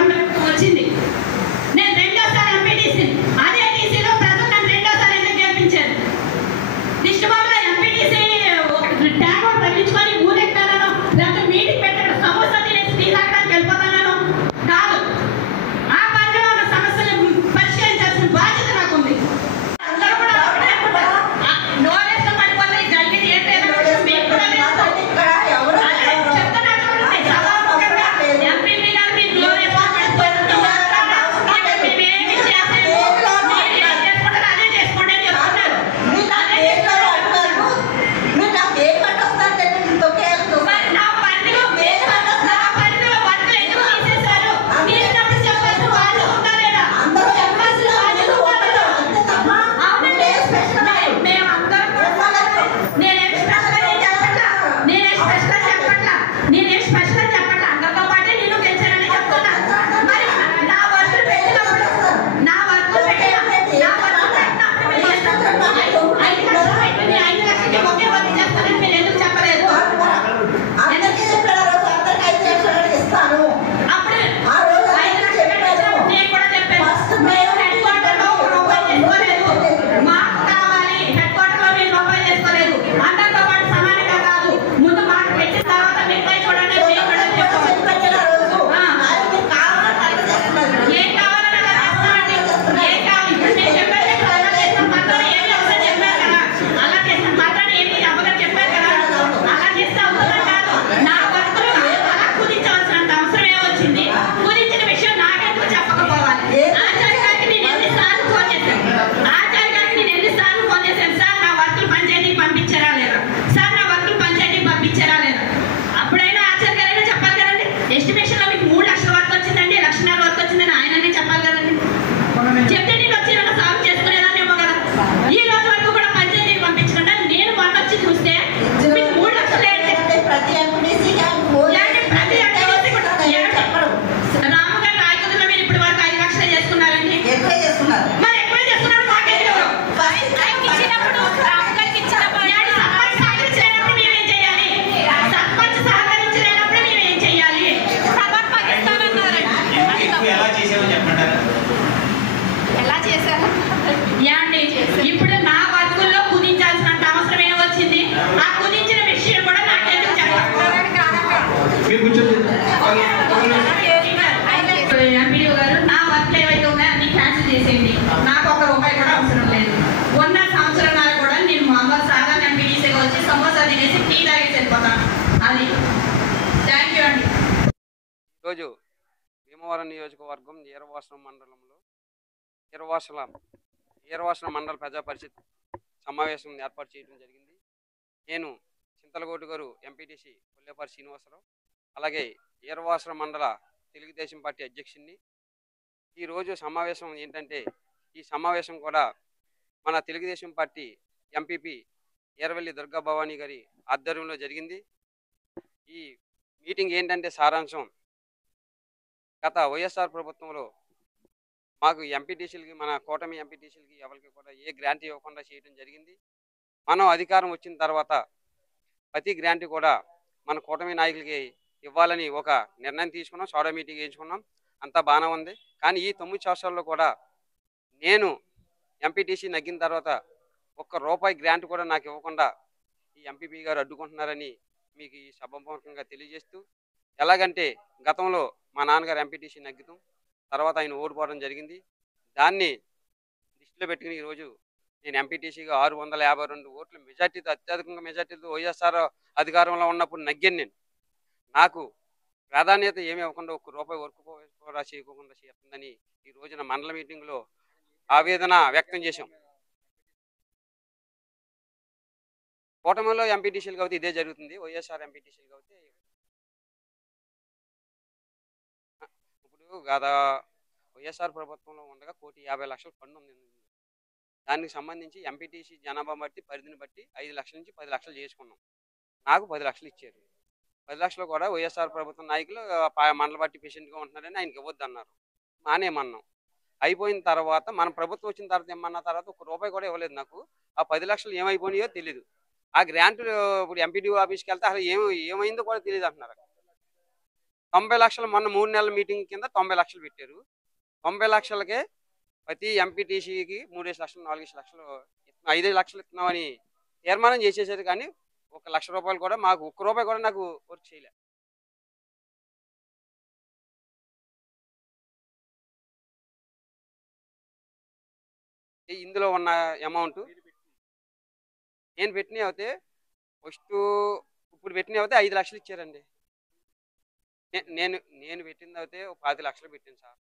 గవర్నమెంట్ ప్రభుత్వం వచ్చింది. నేను రెండోసారి ఎంపీటీసీ, అదే టీసీలో ప్రజలు నన్ను రెండోసారి ఎందుకు గెలిపించారు? దిష్టిబాబులో ఎంపీటీసీ ట్యాగ్ ఒకటి తగ్గించుకొని ఊరెక్తానో, లేకపోతే మీటింగ్ పెట్టాడు సమోసా తినేసి టీ తాగడానికి వెళ్ళిపోతానో కాదు. ఆ పార్టీలో ఉన్న సమస్యలు పరిష్కరించాల్సిన బాధ్యత నాకుంది. అందరూ కూడా నోరేసిన పడిపోతే జరిగింది ఏంటంటే మీకు కూడా చెప్తున్నా చూడండి. సభాముఖంగా ఎంపీపీ గారు మీరు నోరేసిన పడిపోతుంది మేమేమి చేసేది మీరు ఏం చేసుకుంటారో అదే చేసుకోండి అని చెప్తున్నారు. మరి నా పరిధిలో వర్కులు ఎందుకు తీసేశారు? తీసినప్పుడు చెప్పాల్సిన బాధ్యత ఉందా లేదా? చెప్పాల్సిన బాధ్యత ఉందా లేదా? అవునండి. మేమందరం నేనేం స్పెషల్ చెప్పట్లా అందరితో పాటే నేను గెలిచానని చెప్తున్నా. మరి నా వర్కులు పెట్టినప్పుడు మీరు చేస్తున్నారు. 5 లక్షలు పెట్టింది, 5 లక్షలకి ఒకే వర్క్ చేస్తానని మీరు ఎందుకు చెప్పలేదు? అప్పుడు 5 లక్షలు పెట్టాము. నేను కూడా చెప్పాను. మేము హెడ్ క్వార్టర్లో రూపాయి చేసుకోలేదు. మాకు కావాలి. హెడ్ క్వార్టర్లో మీరు రూపాయి చేసుకోలేదు. అందరితో పాటు సమానంగా కాదు. ముందు మాకు పెట్టిన తర్వాత మిగతా చూడండి మేము కూడా చెప్పాము. ఏం కావాలని అలా చేస్తామండి? ఏం కావాలి? ఇప్పుడు నేను చెప్పాను కదా, అలా చేసిన మాత్రం ఏమి అవసరం చెప్పారు కదా. అలా చేసిన మాత్రం ఏమి అవ్వదని చెప్పారు కదా. అలా చేస్తే అవుతుందని కాదు. నా వర్కులు అలా కుదించవలసినంత అవసరం ఏమొచ్చింది? కుదించిన విషయం నాకెందుకు చెప్పకపోవాలి? ఆచార్య గారికి నేను ఎన్నిసార్లు ఫోన్ చేశాను. సార్ నా వర్కులు పంచాయతీకి పంపించారా లేదా? సార్ నా వర్కులు పంచాయతీకి పంపించారా లేదా? అప్పుడైనా ఆచార్య గారైనా చెప్పాలి కదండి. ఎస్టిమేషన్ లో మీకు 3 లక్షల వరకు వచ్చిందండి, 1,00,000 వరకు వచ్చిందని ఆయననే చెప్పాలి కదండి. చెప్తే నేను వచ్చి ఏమైనా సాల్వ్ చేసుకునేదాన్ని ఏమో కదా. ఈ రోజు వరకు కూడా పంచాయతీకి పంపించకుండా నేను మొన్న వచ్చి చూస్తే మీకు 3 లక్షలు ప్రతి ఎంపీటీసీ రాముగారు రాయకుదులో మీరు ఇప్పటి వరకు 5 లక్షలు చేసుకున్నారండి. ఎక్కువ చేస్తున్నారు. మరి ఎక్కువ చేస్తున్నారు మాకెందుకు? సర్పంచ్ సహకరించలేనప్పుడు మేమేం చేయాలి? సర్పంచ్ సహకరించలేనప్పుడు మేమేం చేయాలి? యాండి ఇప్పుడు నా వర్కుల్లో కుదించాల్సినంత అవసరం ఏమొచ్చింది? ఆ కుదించిన విషయం కూడా నాకెందుకు చెప్పాలి? ఎంపీడీఓ గారు నా వర్క్లు ఏవైతే ఉన్నాయో అన్ని క్యాన్సిల్ చేసేయండి. నాకు 1 రూపాయి కూడా అవసరం లేదు. ఉన్న సంవత్సరాలు కూడా నేను మామూలు సాధారణ ఎంపీడీసీగా వచ్చి సమోసా తినేసి టీ తాగేసి వెళ్ళిపోతాను. అది థ్యాంక్ యూ అండి. ఈరోజు భీమవరం నియోజకవర్గం ఈరవాసనం మండలంలో ఈరవాసనం మండల ప్రజా పరిషత్ సమావేశం ఏర్పాటు చేయడం జరిగింది. నేను చింతలగోటు గారు ఎంపీటీసీ కొల్లేపల్లి శ్రీనివాసరావు, అలాగే ఈరవాసనం మండల తెలుగుదేశం పార్టీ అధ్యక్షుడిని. ఈరోజు సమావేశం ఏంటంటే, ఈ సమావేశం కూడా మన తెలుగుదేశం పార్టీ ఎంపీపీ ఏరవల్లి దుర్గా భవానీ గారి ఆధ్వర్యంలో జరిగింది. ఈ మీటింగ్ ఏంటంటే సారాంశం, గత వైఎస్ఆర్ ప్రభుత్వంలో మాకు ఎంపీటీసీలకి, మన కూటమి ఎంపీటీసీలకి ఎవరికి కూడా ఏ గ్రాంట్ ఇవ్వకుండా చేయడం జరిగింది. మనం అధికారం వచ్చిన తర్వాత ప్రతి గ్రాంట్ కూడా మన కూటమి నాయకులకి ఇవ్వాలని ఒక నిర్ణయం తీసుకున్నాం. సోడా మీటింగ్ వేయించుకున్నాం, అంతా బాగానే ఉంది. కానీ ఈ 9 సంవత్సరాల్లో కూడా నేను ఎంపీటీసీ నగ్గిన తర్వాత 1 రూపాయి గ్రాంట్ కూడా నాకు ఇవ్వకుండా ఈ ఎంపీపీ గారు అడ్డుకుంటున్నారని మీకు ఈ సభాముఖంగా తెలియజేస్తూ, ఎలాగంటే గతంలో మా నాన్నగారు ఎంపీటీసీ నగ్గుతాం, తర్వాత ఆయన ఓడిపోవడం జరిగింది. దాన్ని దృష్టిలో పెట్టుకుని ఈరోజు నేను ఎంపీటీసీగా 652 ఓట్ల మెజార్టీతో, అత్యధికంగా మెజార్టీతో వైఎస్ఆర్ అధికారంలో ఉన్నప్పుడు నగ్గాను నేను. నాకు ప్రాధాన్యత ఏమి ఇవ్వకుండా 1 రూపాయి వర్క్ కూడా చేయకుండా చేస్తుందని ఈ రోజున మండల మీటింగ్లో ఆవేదన వ్యక్తం చేశాం. కూటమిలో ఎంపీటీసీలు కాబట్టి ఇదే జరుగుతుంది. వైఎస్ఆర్ ఎంపీటీసీలు కాబట్టి ఇప్పుడు గత వైఎస్ఆర్ ప్రభుత్వంలో ఉండగా 1,50,00,000 ఫండ్ ఉంది. దానికి సంబంధించి ఎంపీటీసీ జనాభా బట్టి, పరిధిని బట్టి 5 లక్షల నుంచి 10 లక్షలు చేసుకున్నాం. నాకు 10 లక్షలు ఇచ్చారు. 10 లక్షలు కూడా వైఎస్ఆర్ ప్రభుత్వం నాయకులు మండల పార్టీ పేషెంట్గా ఉంటున్నారని ఆయనకి ఇవ్వద్దు అన్నారు. మానేమన్నాం. అయిపోయిన తర్వాత మన ప్రభుత్వం వచ్చిన తర్వాత ఏమన్నా తర్వాత 1 రూపాయి కూడా ఇవ్వలేదు నాకు. ఆ 10 లక్షలు ఏమైపోయినాయో తెలియదు. ఆ గ్రాంట్ ఇప్పుడు ఎంపీడీఓ ఆఫీస్కి వెళ్తే అసలు ఏమైందో కూడా తెలియదు అంటున్నారు. 90 లక్షలు మొన్న 3 నెలల మీటింగ్ కింద 90 లక్షలు పెట్టారు. 90 లక్షలకే ప్రతి ఎంపీటీసీకి 3 లక్షలు 4 లక్షలు 5 లక్షలు ఇస్తున్నామని తీర్మానం చేసేసారు. కానీ ₹1,00,000 కూడా మాకు ₹1 కూడా నాకు వర్క్ చేయలేదు. ఇందులో ఉన్న అమౌంట్ నేను పెట్టినవి అయితే ఫస్ట్ ఇప్పుడు పెట్టినవి అయితే 5 లక్షలు ఇచ్చారండి. నేను పెట్టింది అయితే 10 లక్షలు పెట్టాను సార్.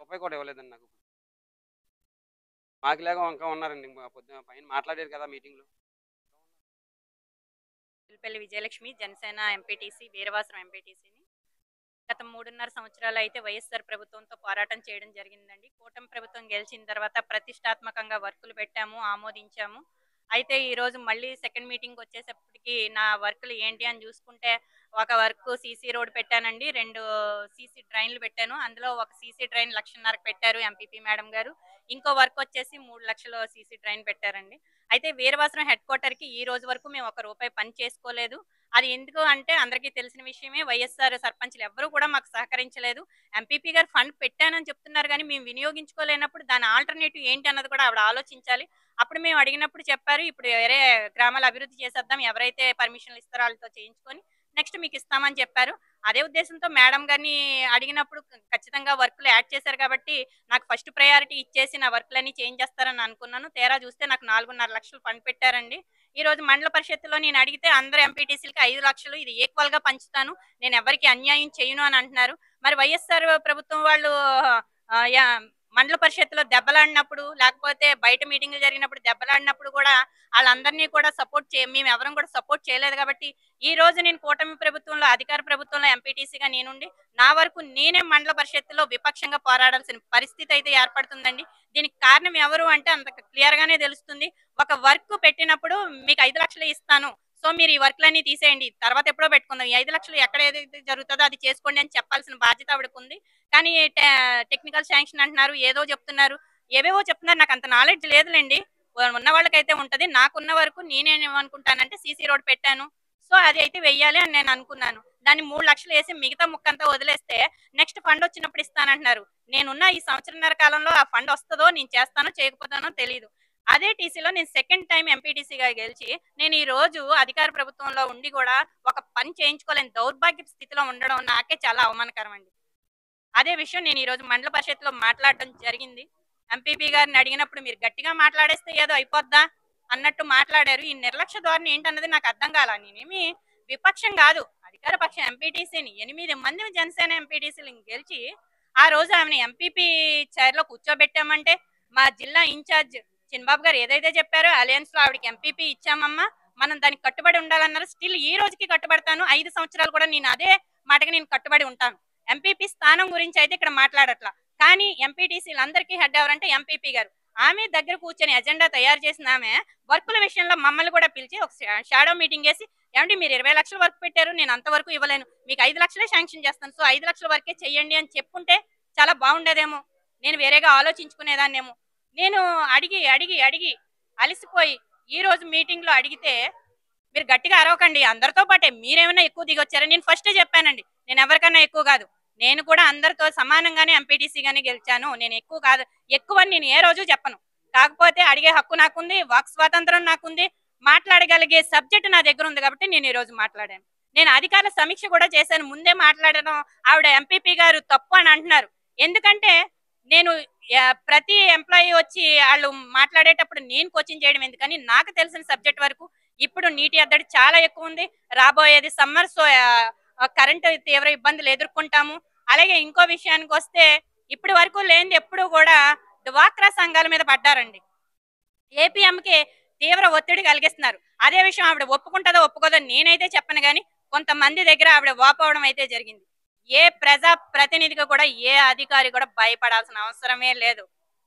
₹1 కూడా ఇవ్వలేదండి నాకు. మాకులాగా ఇంకా ఉన్నారండి. పొద్దున పైన మాట్లాడారు కదా మీటింగ్లో. చిల్పల్లి విజయలక్ష్మి, జనసేన ఎంపీటీసీ, వీరవాసరం ఎంపీటీసీని. గత 3.5 సంవత్సరాలు అయితే వైఎస్ఆర్ ప్రభుత్వంతో పోరాటం చేయడం జరిగిందండి. కూటమి ప్రభుత్వం గెలిచిన తర్వాత ప్రతిష్టాత్మకంగా వర్కులు పెట్టాము, ఆమోదించాము. అయితే ఈరోజు మళ్ళీ సెకండ్ మీటింగ్ వచ్చేసప్పటికి నా వర్కులు ఏంటి అని చూసుకుంటే, ఒక వర్క్ సీసీ రోడ్ పెట్టానండి, 2 సీసీ డ్రైన్లు పెట్టాను. అందులో ఒక సీసీ డ్రైన్ 1,50,000 పెట్టారు ఎంపీపీ మేడం గారు. ఇంకో వర్క్ వచ్చేసి 3 లక్షలు సీసీ డ్రైన్ పెట్టారండి. అయితే వీరవాసరం హెడ్ క్వార్టర్కి ఈ రోజు వరకు మేము ₹1 పని చేసుకోలేదు. అది ఎందుకు అంటే అందరికీ తెలిసిన విషయమే, వైఎస్ఆర్ సర్పంచ్లు ఎవరు కూడా మాకు సహకరించలేదు. ఎంపీపీ గారు ఫండ్ పెట్టానని చెప్తున్నారు కానీ మేము వినియోగించుకోలేనప్పుడు దాని ఆల్టర్నేటివ్ ఏంటి అన్నది కూడా ఆవిడ ఆలోచించాలి. అప్పుడు మేము అడిగినప్పుడు చెప్పారు, ఇప్పుడు వేరే గ్రామాల అభివృద్ధి చేసేద్దాం, ఎవరైతే పర్మిషన్లు ఇస్తారో వాళ్ళతో చేయించుకొని నెక్స్ట్ మీకు ఇస్తామని చెప్పారు. అదే ఉద్దేశంతో మేడం గారిని అడిగినప్పుడు ఖచ్చితంగా వర్కులు యాడ్ చేశారు కాబట్టి నాకు ఫస్ట్ ప్రయారిటీ ఇచ్చేసి నా వర్కులన్నీ చేంజ్ చేస్తారని అనుకున్నాను. తేరా చూస్తే నాకు 4.5 లక్షలు ఫండ్ పెట్టారండి. ఈ రోజు మండల పరిషత్తులో నేను అడిగితే అందరు ఎంపీటీసీలకి 5 లక్షలు ఇది ఈక్వల్ గా పంచుతాను, నేను ఎవరికి అన్యాయం చేయను అని అంటున్నారు. మరి వైఎస్ఆర్ ప్రభుత్వం వాళ్ళు మండల పరిషత్తులో దెబ్బలాడినప్పుడు, లేకపోతే బయట మీటింగ్లు జరిగినప్పుడు దెబ్బలాడినప్పుడు కూడా వాళ్ళందరినీ కూడా మేము ఎవరం కూడా సపోర్ట్ చేయలేదు. కాబట్టి ఈ రోజు నేను కూటమి ప్రభుత్వంలో, అధికార ప్రభుత్వంలో ఎంపీటీసీగా నేనుండి నా వరకు నేనే మండల పరిషత్తులో విపక్షంగా పోరాడాల్సిన పరిస్థితి అయితే ఏర్పడుతుందండి. దీనికి కారణం ఎవరు అంటే అంత క్లియర్ గానే తెలుస్తుంది. ఒక వర్క్ పెట్టినప్పుడు మీకు 5 లక్షలు ఇస్తాను, సో మీరు ఈ వర్క్లన్నీ తీసేయండి, తర్వాత ఎప్పుడో పెట్టుకుందాం, ఈ 5 లక్షలు ఎక్కడ ఏదైతే జరుగుతుందో అది చేసుకోండి అని చెప్పాల్సిన బాధ్యత ఆవిడకు ఉంది. కానీ టెక్నికల్ శాంక్షన్ అంటున్నారు, ఏదో చెప్తున్నారు, ఏవేవో చెప్తున్నారు. నాకు అంత నాలెడ్జ్ లేదులేండి, ఉన్న వాళ్ళకైతే ఉంటది. నాకున్న వరకు నేనేమనుకుంటానంటే సీసీ రోడ్ పెట్టాను, సో అది అయితే వెయ్యాలి అని నేను అనుకున్నాను. దాన్ని 3 లక్షలు వేసి మిగతా ముక్కంతా వదిలేస్తే నెక్స్ట్ ఫండ్ వచ్చినప్పుడు ఇస్తానంటున్నారు. నేనున్న ఈ సంవత్సరంన్నర కాలంలో ఆ ఫండ్ వస్తుందో నేను చేస్తానో చేయకపోతానో తెలియదు. అదే టీసీలో నేను సెకండ్ టైం ఎంపీటీసీగా గెలిచి నేను ఈ రోజు అధికార ప్రభుత్వంలో ఉండి కూడా ఒక పని చేయించుకోలేని దౌర్భాగ్య స్థితిలో ఉండడం నాకే చాలా అవమానకరం అండి. అదే విషయం నేను ఈ రోజు మండల పరిషత్లో మాట్లాడడం జరిగింది. ఎంపీపీ గారిని అడిగినప్పుడు మీరు గట్టిగా మాట్లాడేస్తే ఏదో అయిపోద్దా అన్నట్టు మాట్లాడారు. ఈ నిర్లక్ష్య ధోరణి ఏంటన్నది నాకు అర్థం కాల. నేనేమి విపక్షం కాదు, అధికార పక్ష ఎంపీటీసీని 8 మంది జనసేన ఎంపీటీసీలు గెలిచి ఆ రోజు ఆమెను ఎంపీపీ చైర్లో కూర్చోబెట్టామంటే మా జిల్లా ఇన్ఛార్జ్ చిన్నబాబు గారు ఏదైతే చెప్పారో అలయన్స్ లో ఆవిడకి ఎంపీపీ ఇచ్చామమ్మా, మనం దానికి కట్టుబడి ఉండాలన్నారు. స్టిల్ ఈ రోజుకి కట్టుబడతాను. 5 సంవత్సరాలు కూడా నేను అదే మాటకి నేను కట్టుబడి ఉంటాను. ఎంపీపీ స్థానం గురించి అయితే ఇక్కడ మాట్లాడట్లా, కానీ ఎంపీటీసీలందరికీ హెడ్ ఎవరంటే ఎంపీపీ గారు. ఆమె దగ్గర కూర్చొని ఎజెండా తయారు చేసిన ఆమె వర్కుల విషయంలో మమ్మల్ని కూడా పిలిచి ఒక షాడో మీటింగ్ చేసి, ఏమంటే మీరు 20 లక్షల వర్క్ పెట్టారు, నేను అంతవరకు ఇవ్వలేను, మీకు 5 లక్షలే శాంక్షన్ చేస్తాను, సో 5 లక్షల వరకే చెయ్యండి అని చెప్పుంటే చాలా బాగుండేదేమో, నేను వేరేగా ఆలోచించుకునేదాన్నేమో. నేను అడిగి అడిగి అడిగి అలసిపోయి ఈ రోజు మీటింగ్ లో అడిగితే మీరు గట్టిగా అరవకండి, అందరితో పాటే మీరేమైనా ఎక్కువ దిగొచ్చారా, నేను ఫస్ట్ చెప్పానండి, నేను ఎవరికన్నా ఎక్కువ కాదు, నేను కూడా అందరితో సమానంగానే ఎంపీటీసీగానే గెలిచాను, నేను ఎక్కువ కాదు, ఎక్కువ నేను ఏ రోజు చెప్పను. కాకపోతే అడిగే హక్కు నాకుంది, వాక్ స్వాతంత్రం నాకుంది, మాట్లాడగలిగే సబ్జెక్ట్ నా దగ్గర ఉంది కాబట్టి నేను ఈ రోజు మాట్లాడాను. నేను అధికారుల సమీక్ష కూడా చేశాను. ముందే మాట్లాడడం ఆవిడ ఎంపీపీ గారు తప్పు అని అంటున్నారు. ఎందుకంటే నేను ప్రతి ఎంప్లాయీ వచ్చి వాళ్ళు మాట్లాడేటప్పుడు నేను కోచింగ్ చేయడం ఎందుకని నాకు తెలిసిన సబ్జెక్ట్ వరకు ఇప్పుడు నీటి ఎద్దడి చాలా ఎక్కువ ఉంది. రాబోయేది సమ్మర్, సో కరెంటు తీవ్ర ఇబ్బందులు ఎదుర్కొంటాము. అలాగే ఇంకో విషయానికి వస్తే ఇప్పటి వరకు లేనిది ఎప్పుడు కూడా డ్వాక్రా సంఘాల మీద పడ్డారండి. ఏపీఎంకి తీవ్ర ఒత్తిడి కలిగిస్తున్నారు. అదే విషయం ఆవిడ ఒప్పుకుంటుందో ఒప్పుకోదో నేనైతే చెప్పను, కానీ కొంతమంది దగ్గర ఆవిడ వాపోవడం అయితే జరిగింది. ఏ ప్రజా ప్రతినిధిగా కూడా ఏ అధికారి కూడా భయపడాల్సిన అవసరమే లేదు.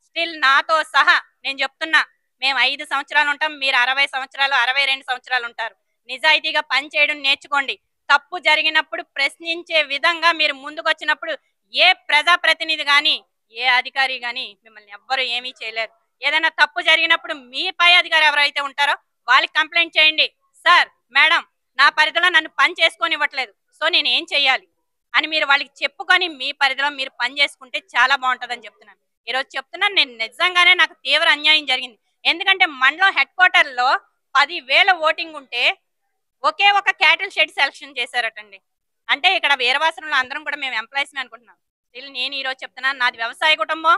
స్టిల్ నాతో సహా నేను చెప్తున్నా, మేము 5 సంవత్సరాలు ఉంటాం, మీరు 60 సంవత్సరాలు 62 సంవత్సరాలు ఉంటారు. నిజాయితీగా పని చేయడం నేర్చుకోండి. తప్పు జరిగినప్పుడు ప్రశ్నించే విధంగా మీరు ముందుకు వచ్చినప్పుడు ఏ ప్రజాప్రతినిధి కానీ ఏ అధికారి కానీ మిమ్మల్ని ఎవ్వరు ఏమీ చేయలేరు. ఏదైనా తప్పు జరిగినప్పుడు మీ పై అధికారి ఎవరైతే ఉంటారో వాళ్ళకి కంప్లైంట్ చేయండి, సార్ మేడం నా పరిధిలో నన్ను పని చేసుకొని ఇవ్వట్లేదు, సో నేను ఏం చెయ్యాలి అని మీరు వాళ్ళకి చెప్పుకొని మీ పరిధిలో మీరు పని చేసుకుంటే చాలా బాగుంటుందని చెప్తున్నాను. ఈరోజు చెప్తున్నాను, నేను నిజంగానే నాకు తీవ్ర అన్యాయం జరిగింది. ఎందుకంటే మండలం హెడ్ క్వార్టర్లో 10,000 ఓటింగ్ ఉంటే ఒకే ఒక క్యాటిల్ షెడ్ సెలక్షన్ చేశారటండి. అంటే ఇక్కడ వీరవాసరంలో అందరం కూడా మేము ఎంప్లాయీస్ని అనుకుంటున్నాం. స్టిల్ నేను ఈరోజు చెప్తున్నాను, నాది వ్యవసాయ కుటుంబం,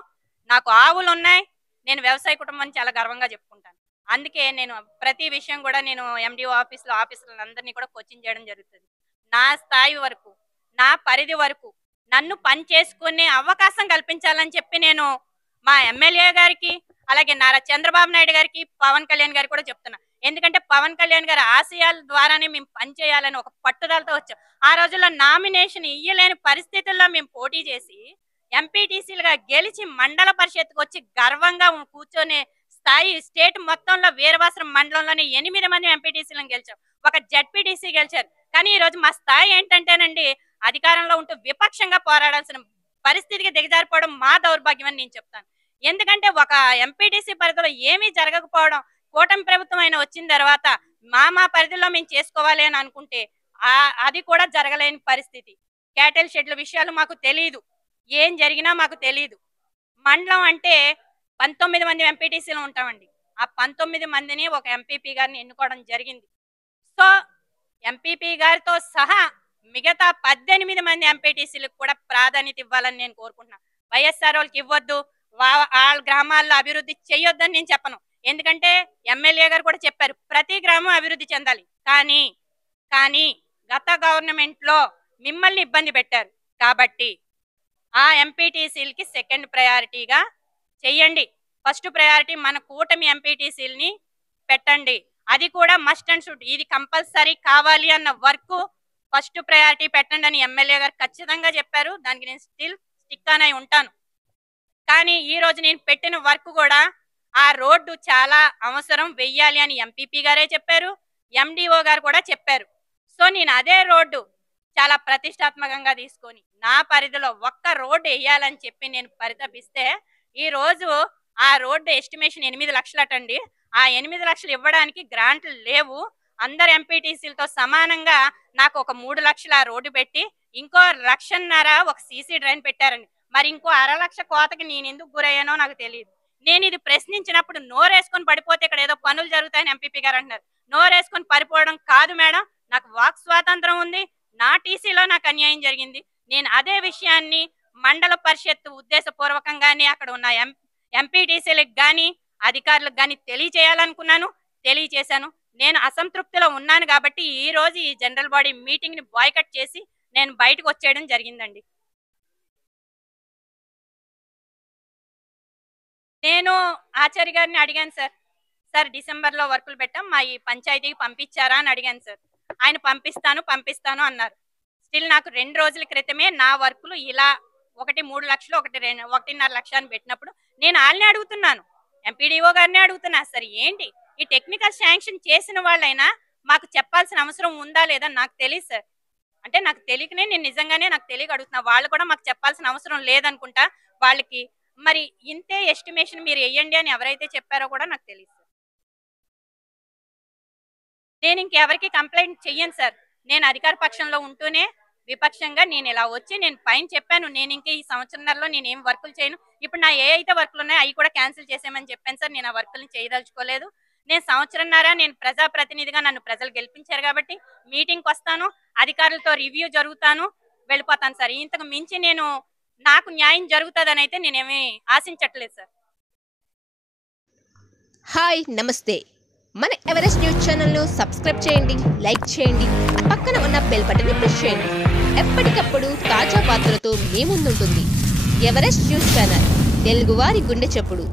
నాకు ఆవులు ఉన్నాయి, నేను వ్యవసాయ కుటుంబం చాలా గర్వంగా చెప్పుకుంటాను. అందుకే నేను ప్రతి విషయం కూడా నేను ఎండిఓ ఆఫీసులో ఆఫీసర్లందరినీ కూడా కోచింగ్ చేయడం జరుగుతుంది. నా స్థాయి వరకు, నా పరిధి వరకు నన్ను పని చేసుకునే అవకాశం కల్పించాలని చెప్పి నేను మా ఎమ్మెల్యే గారికి, అలాగే నారా చంద్రబాబు నాయుడు గారికి, పవన్ కళ్యాణ్ గారికి కూడా చెప్తున్నా. ఎందుకంటే పవన్ కళ్యాణ్ గారి ఆశయాల ద్వారానే మేము పనిచేయాలని ఒక పట్టుదలతో వచ్చాం. ఆ రోజుల్లో నామినేషన్ ఇయ్యలేని పరిస్థితుల్లో మేము పోటీ చేసి ఎంపీటీసీలుగా గెలిచి మండల పరిషత్కు వచ్చి గర్వంగా కూర్చొనే స్థాయి స్టేట్ మొత్తంలో వీరవాసరం మండలంలోనే 8 మంది ఎంపీటీసీలను గెలిచాం, ఒక జెడ్పీటీసీ గెలిచారు. కానీ ఈ రోజు మా స్థాయి ఏంటంటేనండి, అధికారంలో ఉంటూ విపక్షంగా పోరాడాల్సిన పరిస్థితికి దిగజారిపోవడం మా దౌర్భాగ్యం అని నేను చెప్తాను. ఎందుకంటే ఒక ఎంపీటీసీ పరిధిలో ఏమీ జరగకపోవడం, కూటమి ప్రభుత్వం అయినా వచ్చిన తర్వాత మా పరిధిలో మేము చేసుకోవాలి అని అనుకుంటే అది కూడా జరగలేని పరిస్థితి. క్యాటిల్ షెడ్ల విషయాలు మాకు తెలియదు, ఏం జరిగినా మాకు తెలియదు. మండలం అంటే 19 మంది ఎంపీటీసీలు ఉంటామండి. ఆ 19 మందిని ఒక ఎంపీపీ గారిని ఎన్నుకోవడం జరిగింది. సో ఎంపీపీ గారితో సహా మిగతా 18 మంది ఎంపీటీసీలకు కూడా ప్రాధాన్యత ఇవ్వాలని నేను కోరుకుంటున్నాను. వైఎస్ఆర్ వాళ్ళకి ఇవ్వద్దు, వాళ్ళ గ్రామాల్లో అభివృద్ధి చేయొద్దని నేను చెప్పను. ఎందుకంటే ఎమ్మెల్యే గారు కూడా చెప్పారు ప్రతి గ్రామం అభివృద్ధి చెందాలి. కానీ గత గవర్నమెంట్లో మిమ్మల్ని ఇబ్బంది పెట్టారు కాబట్టి ఆ ఎంపీటీసీలకి సెకండ్ ప్రయారిటీగా చెయ్యండి. ఫస్ట్ ప్రయారిటీ మన కూటమి ఎంపీటీసీలని పెట్టండి. అది కూడా మస్ట్ అండ్ షుడ్, ఇది కంపల్సరీ కావాలి అన్న వర్క్ ఫస్ట్ ప్రయారిటీ పెట్టండి అని ఎమ్మెల్యే గారు ఖచ్చితంగా చెప్పారు. దానికి నేను స్టిక్ అని ఉంటాను. కానీ ఈ రోజు నేను పెట్టిన వర్క్ కూడా ఆ రోడ్డు చాలా అవసరం, వెయ్యాలి అని ఎంపీపీ గారే చెప్పారు, ఎండిఓ గారు కూడా చెప్పారు. సో నేను అదే రోడ్డు చాలా ప్రతిష్టాత్మకంగా తీసుకొని నా పరిధిలో ఒక్క రోడ్డు వేయాలని చెప్పి నేను పరితపిస్తే ఈ రోజు ఆ రోడ్డు ఎస్టిమేషన్ 8 లక్షలటండి. ఆ 8 లక్షలు ఇవ్వడానికి గ్రాంట్లు లేవు. అందరు ఎంపీటీసీలతో సమానంగా నాకు ఒక 3 లక్షలు ఆ రోడ్డు పెట్టి ఇంకో 1.5 లక్షలు ఒక సీసీ డ్రైన్ పెట్టారండి. మరి ఇంకో 1/2 లక్ష కోతకి నేను ఎందుకు గురయ్యానో నాకు తెలియదు. నేను ఇది ప్రశ్నించినప్పుడు నోరేసుకొని పడిపోతే ఇక్కడ ఏదో పనులు జరుగుతాయని ఎంపీపీ గారు అంటున్నారు. నోరేసుకొని పడిపోవడం కాదు మేడం, నాకు వాక్ స్వాతంత్రం ఉంది. నా టీసీలో నాకు అన్యాయం జరిగింది. నేను అదే విషయాన్ని మండల పరిషత్ ఉద్దేశపూర్వకంగానే అక్కడ ఉన్న ఎంపీటీసీలకు కానీ అధికారులకు కానీ తెలియజేయాలనుకున్నాను, తెలియజేశాను. నేను అసంతృప్తిలో ఉన్నాను కాబట్టి ఈ రోజు ఈ జనరల్ బాడీ మీటింగ్ ని బాయ్కట్ చేసి నేను బయటకు వచ్చేయడం జరిగిందండి. నేను ఆచార్య గారిని అడిగాను, సార్ డిసెంబర్లో వర్కులు పెట్టాం, మా ఈ పంచాయతీకి పంపించారా అని అడిగాను సార్. ఆయన పంపిస్తాను అన్నారు. స్టిల్ నాకు 2 రోజుల క్రితమే నా వర్కులు ఇలా ఒకటి 3 లక్షలు, ఒకటి 1.5 లక్షలు అని పెట్టినప్పుడు నేను వాళ్ళని అడుగుతున్నాను, ఎంపీడీఓ గారిని అడుగుతున్నా, సరే ఏంటి ఈ టెక్నికల్ శాంక్షన్ చేసిన వాళ్ళైనా మాకు చెప్పాల్సిన అవసరం ఉందా లేదా నాకు తెలియదు సార్. అంటే నాకు తెలియకనే నేను నిజంగానే నాకు తెలియక అడుగుతున్నా. వాళ్ళు కూడా మాకు చెప్పాల్సిన అవసరం లేదనుకుంటా వాళ్ళకి. మరి ఇంతే ఎస్టిమేషన్ మీరు వేయండి అని ఎవరైతే చెప్పారో కూడా నాకు తెలియదు సార్. నేను ఇంకెవరికి కంప్లైంట్ చెయ్యను సార్. నేను అధికార పక్షంలో ఉంటూనే విపక్షంగా నేను ఇలా వచ్చి నేను పైన చెప్పాను, నేను ఇంకా ఈ సంవత్సరంలో నేను ఏం వర్కులు చేయను. ఇప్పుడు నా ఏ అయితే వర్కులు ఉన్నాయో అవి కూడా క్యాన్సిల్ చేసేయమని చెప్పాను సార్. నేను ఆ వర్కుల్ని చేయదలుచుకోలేదు. నేను సంవత్సరంన్నర నేను ప్రజాప్రతినిధిగా నన్ను ప్రజలు గెలిపించారు కాబట్టి మీటింగ్కి వస్తాను, అధికారులతో రివ్యూ జరుగుతాను, వెళ్ళిపోతాను సార్. ఇంతకు మించి నేను నాకు న్యాయం జరుగుతుందని అయితే నేనేమీ ఆశించట్లేదు సార్. హాయ్ నమస్తే, మన ఎవరెస్ట్ న్యూస్ ఛానల్ను సబ్స్క్రైబ్ చేయండి, లైక్ చేయండి, పక్కన ఉన్న బెల్ బటన్ని ప్రెస్ చేయండి. ఎప్పటికప్పుడు తాజా వార్తలతో మీ ముందుంటుంది ఎవరెస్ట్ న్యూస్ ఛానల్, తెలుగువారి గుండె చప్పుడు.